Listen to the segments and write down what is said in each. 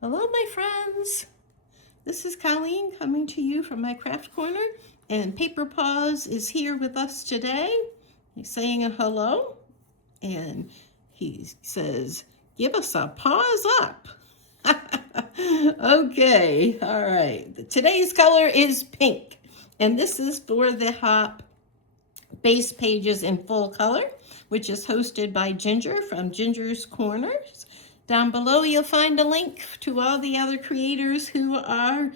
Hello, my friends. This is Colleen coming to you from my craft corner, and Paper Paws is here with us today. He's saying a hello, and he says, "Give us a paws up." Okay, all right. Today's color is pink, and this is for the Hop Base Pages in Full Color, which is hosted by Ginger from Ginger's Corners. Down below, you'll find a link to all the other creators who are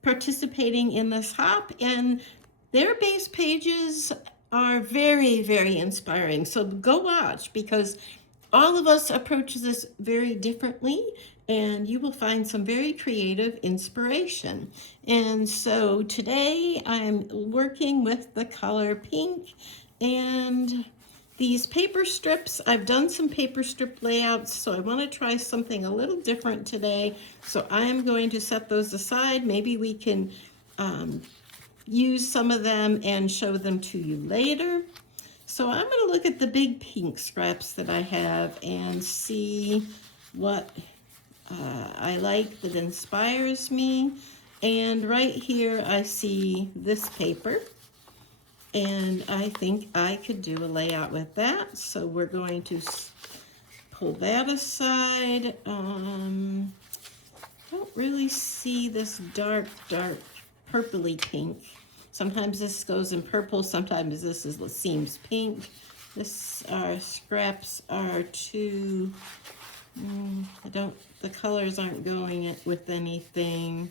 participating in this hop, and their base pages are very, very inspiring. So go watch, because all of us approach this very differently, and you will find some very creative inspiration. And so today I'm working with the color pink, and these paper strips, I've done some paper strip layouts, so I want to try something a little different today. So I'm going to set those aside. Maybe we can use some of them and show them to you later. So I'm going to look at the big pink scraps that I have and see what I like that inspires me. And right here I see this paper, and I think I could do a layout with that. So we're going to pull that aside. Don't really see this dark purpley pink. Sometimes this goes in purple, sometimes this seems pink. Our scraps are too, the colors aren't going with anything.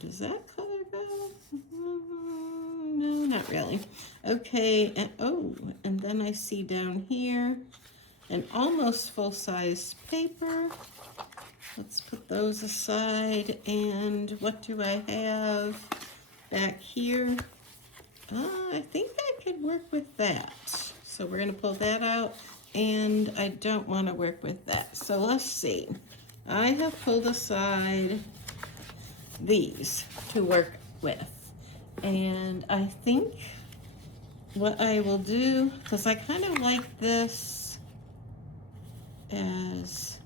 Does that color go? No, not really. Okay, and then I see down here an almost full-size paper. Let's put those aside. And what do I have back here? I think I could work with that. So we're going to pull that out, and I don't want to work with that. So let's see. I have pulled aside these to work with. And I think what I will do, because I kind of like this as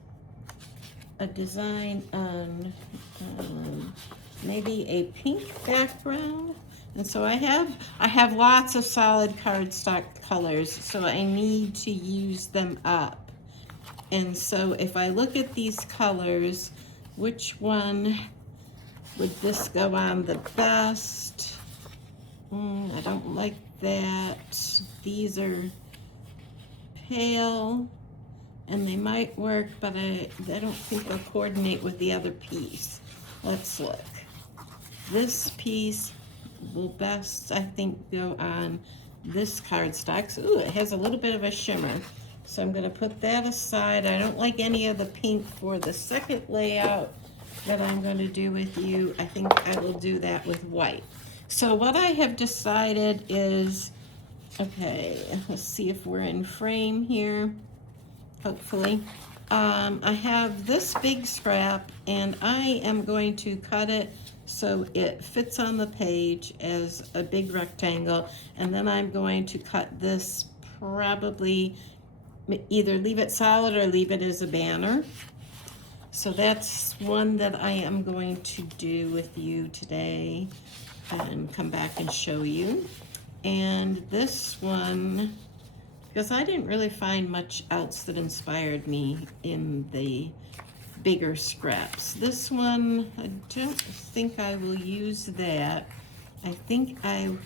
a design on maybe a pink background. And so I have lots of solid cardstock colors, so I need to use them up. And so if I look at these colors, which one would this go on the best? I don't like that. These are pale, and they might work, but I don't think they'll coordinate with the other piece. Let's look. This piece will best, I think, go on this cardstock. Ooh, it has a little bit of a shimmer. So I'm going to put that aside. I don't like any of the pink for the second layout that I'm going to do with you. I think I will do that with white. So what I have decided is, okay, let's see if we're in frame here. Hopefully. I have this big scrap, and I am going to cut it so it fits on the page as a big rectangle, and then I'm going to cut this, probably either leave it solid or leave it as a banner. So that's one that I am going to do with you today and come back and show you. And this one, because I didn't really find much else that inspired me in the bigger scraps. This one, I don't think I will use that. I think I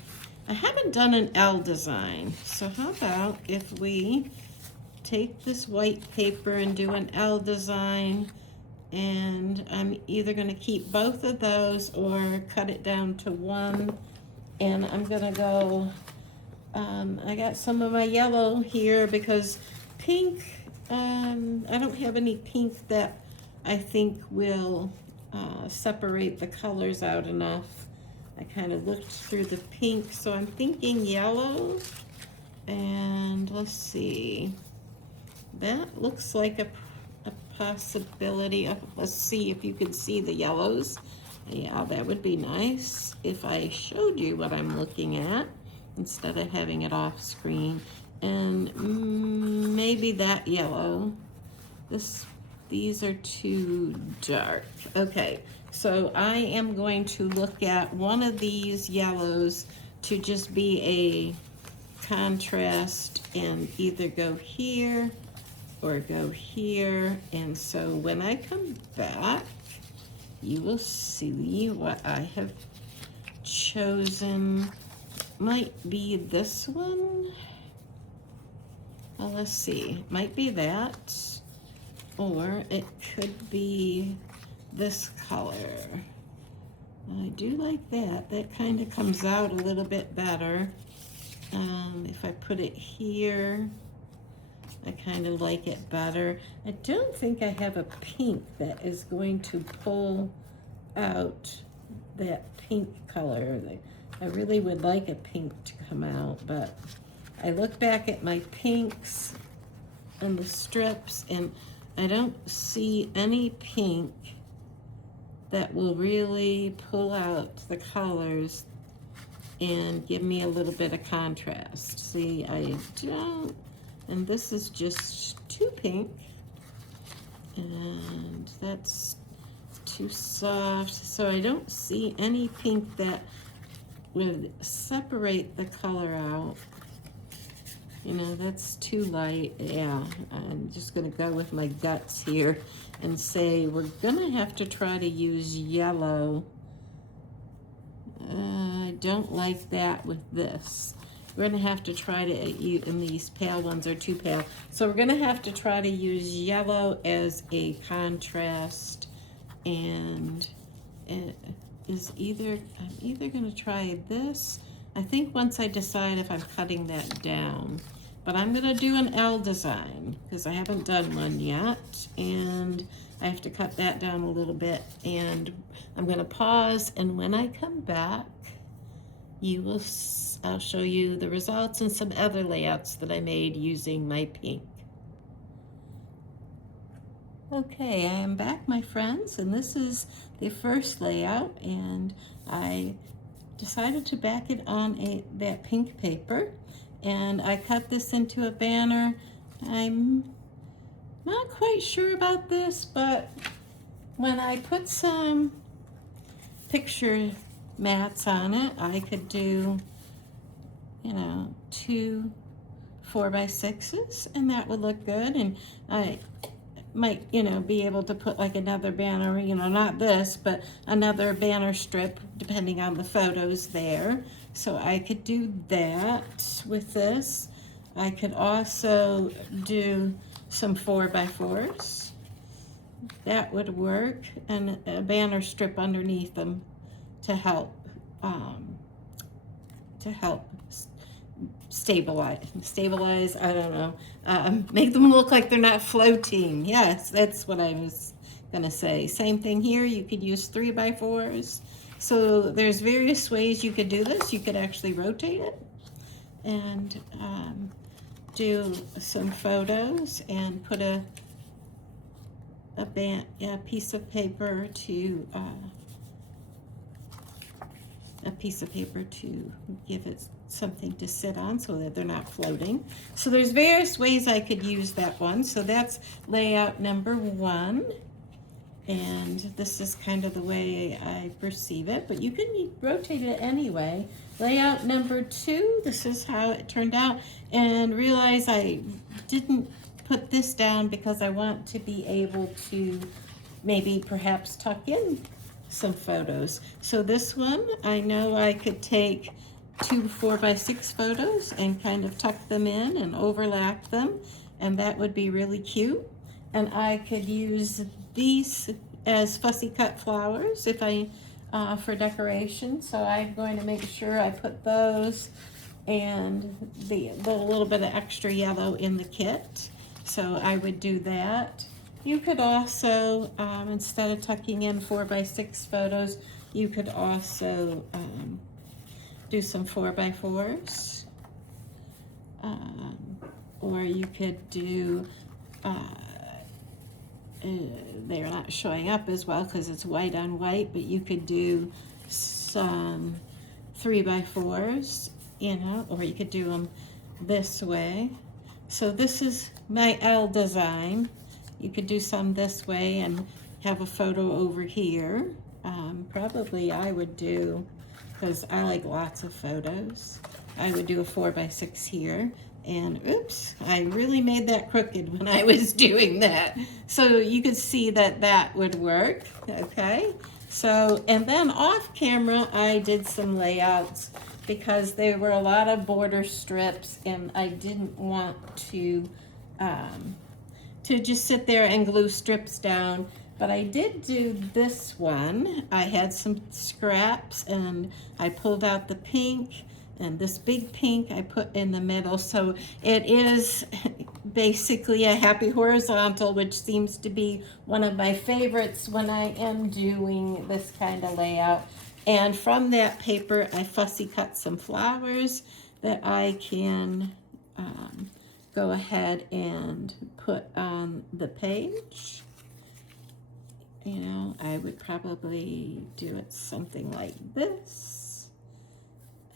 haven't done an L design. So how about if we take this white paper and do an L design, and I'm either going to keep both of those or cut it down to one. And I'm going to go, I got some of my yellow here, because pink, I don't have any pink that I think will separate the colors out enough. I kind of looked through the pink, so I'm thinking yellow. And let's see, that looks like a possibility. Let's see if you can see the yellows. Yeah, that would be nice if I showed you what I'm looking at instead of having it off screen. And maybe that yellow, this These are too dark. Okay, so I am going to look at one of these yellows to just be a contrast and either go here or go here. And so when I come back, you will see what I have chosen. Might be this one. Well, let's see. Might be that. Or it could be this color. I do like that. That kind of comes out a little bit better. If I put it here, I kind of like it better. I don't think I have a pink that is going to pull out that pink color. I really would like a pink to come out, but I look back at my pinks and the strips, and I don't see any pink that will really pull out the colors and give me a little bit of contrast. See, I don't, and this is just too pink, and that's too soft. So I don't see any pink that would separate the color out. You know, that's too light. Yeah, I'm just gonna go with my guts here and say we're gonna have to try to use yellow. I don't like that with this. We're gonna have to try to, and these pale ones are too pale. So we're gonna have to try to use yellow as a contrast, and it is I'm either gonna try this. I think once I decide if I'm cutting that down, but I'm gonna do an L design because I haven't done one yet, and I have to cut that down a little bit, and I'm gonna pause, and when I come back, I'll show you the results and some other layouts that I made using my pink. Okay, I am back, my friends, and this is the first layout, and I decided to back it on that pink paper, and I cut this into a banner. I'm not quite sure about this, but when I put some picture mats on it, I could do, you know, 2 4x6s, and that would look good. And I might, you know, be able to put like another banner, you know, not this, but another banner strip depending on the photos there. So I could do that with this. I could also do some 4x4s. That would work, and a banner strip underneath them to help stabilize, I don't know, make them look like they're not floating. Yes, that's what I was gonna say. Same thing here, you could use 3x4s. So there's various ways you could do this. You could actually rotate it and do some photos and put a piece of paper to give it something to sit on so that they're not floating. So there's various ways I could use that one. So that's layout number 1. And this is kind of the way I perceive it, but you can rotate it anyway. Layout number 2, this is how it turned out. And realize I didn't put this down because I want to be able to maybe perhaps tuck in some photos. So this one, I know I could take 2 4x6 photos and kind of tuck them in and overlap them, and that would be really cute. And I could use these as fussy cut flowers if I for decoration. So I'm going to make sure I put those and the little bit of extra yellow in the kit. So I would do that. You could also, instead of tucking in 4x6 photos, you could also do some 4x4s. Or you could do, they're not showing up as well because it's white on white, but you could do some 3x4s, you know, or you could do them this way. So this is my L design, You could do some this way and have a photo over here. Probably I would do, because I like lots of photos, I would do a 4x6 here. And oops, I really made that crooked when I was doing that. So you could see that that would work, okay? So, and then off camera, I did some layouts because there were a lot of border strips and I didn't want to just sit there and glue strips down. But I did do this one. I had some scraps and I pulled out the pink, and this big pink I put in the middle. So it is basically a happy horizontal, which seems to be one of my favorites when I am doing this kind of layout. And from that paper, I fussy cut some flowers that I can go ahead and put on the page. You know, I would probably do it something like this.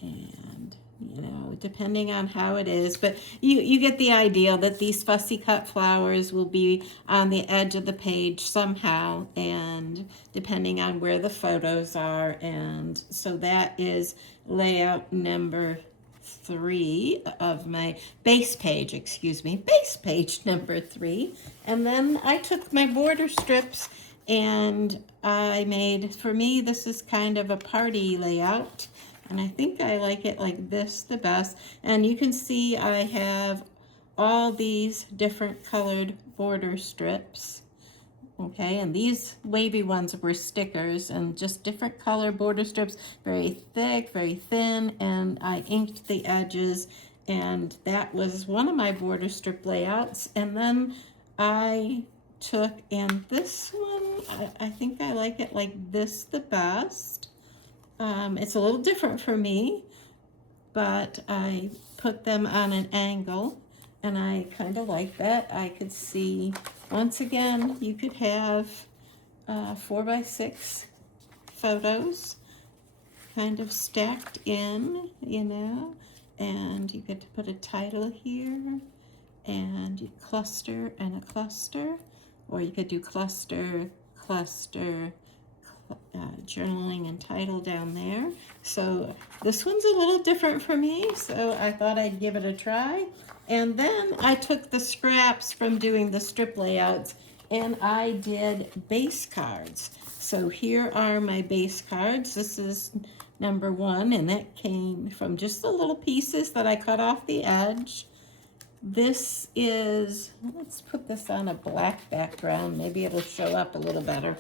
And, you know, depending on how it is, but you get the idea that these fussy cut flowers will be on the edge of the page somehow, and depending on where the photos are. And so that is layout number 3 of my base page, base page number 3. And then I took my border strips and I made, for me, this is kind of a party layout. And I think I like it like this the best. And you can see I have all these different colored border strips. Okay, and these wavy ones were stickers and just different color border strips, very thick, very thin, and I inked the edges, and that was one of my border strip layouts. And then I took, and this one, I think I like it like this the best. It's a little different for me, but I put them on an angle, and I kind of like that. I could see, once again, you could have 4x6 photos kind of stacked in, you know, and you could put a title here, and you cluster and a cluster, or you could do cluster, cluster, journaling and title down there. So this one's a little different for me, so I thought I'd give it a try. And then I took the scraps from doing the strip layouts and I did base cards. So here are my base cards. This is number 1, and that came from just the little pieces that I cut off the edge. This is, let's put this on a black background, maybe it'll show up a little better.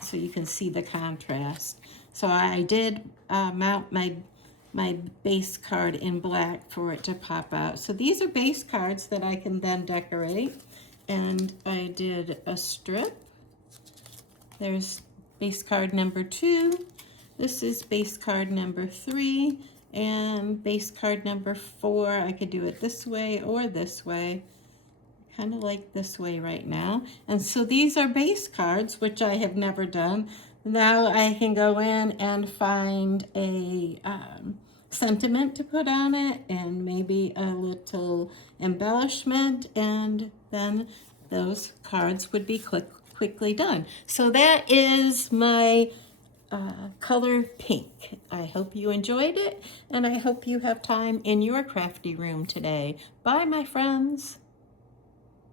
So you can see the contrast. So I did mount my base card in black for it to pop out. So these are base cards that I can then decorate. And I did a strip. There's base card number 2. This is base card number 3. And base card number 4, I could do it this way or this way. Kind of like this way right now. And so these are base cards, which I have never done. Now I can go in and find a sentiment to put on it and maybe a little embellishment, and then those cards would be quickly done. So that is my color pink. I hope you enjoyed it, and I hope you have time in your crafty room today. Bye, my friends.